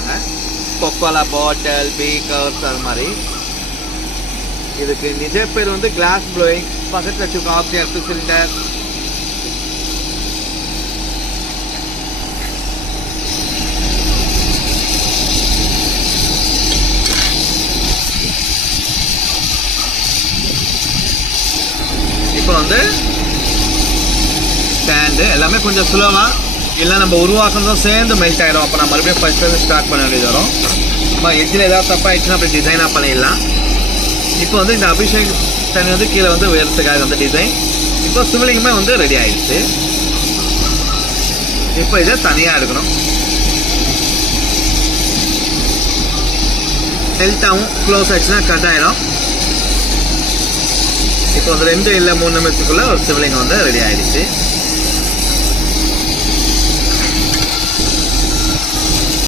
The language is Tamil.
கொடுத்துருக்காங்க. கொக்கோலா பாட்டில், பீக்கர்ஸ் அது மாதிரி. இதுக்கு நிஜ பேர் வந்து கிளாஸ் ப்ளோயிங். பக்கத்தில் வச்சுருக்கோம் ஆக்சிஜன் சிலிண்டர். இப்போ வந்து ஸ்டாண்டு எல்லாமே கொஞ்சம் சுலமாக இல்லை நம்ம உருவாக்குறதும் சேர்ந்து மெல்ட் ஆகிடும். அப்போ நான் மறுபடியும் ஃபஸ்ட்டு ஸ்டார்ட் பண்ண வேண்டியது வரும். இப்போ எட்ஜில் ஏதாவது தப்பாகிடுச்சுன்னா அப்படி டிசைனாக பண்ணிடலாம். இப்போ வந்து இந்த அபிஷேக் தண்ணி வந்து கீழே வந்து உயரத்துக்காக வந்து டிசைன். இப்போ சிவலிங்கமே வந்து ரெடி ஆகிடுச்சு. இப்போ இதை தனியாக எடுக்கணும். ஹெல்த்தாகவும் க்ளோஸ் ஆகிடுச்சுன்னா கட் ஆகிடும். இப்போ வந்து 2 இல்லை 3 நிமிஷத்துக்குள்ளே ஒரு சிவலிங்கம் வந்து ரெடி ஆகிடுச்சு.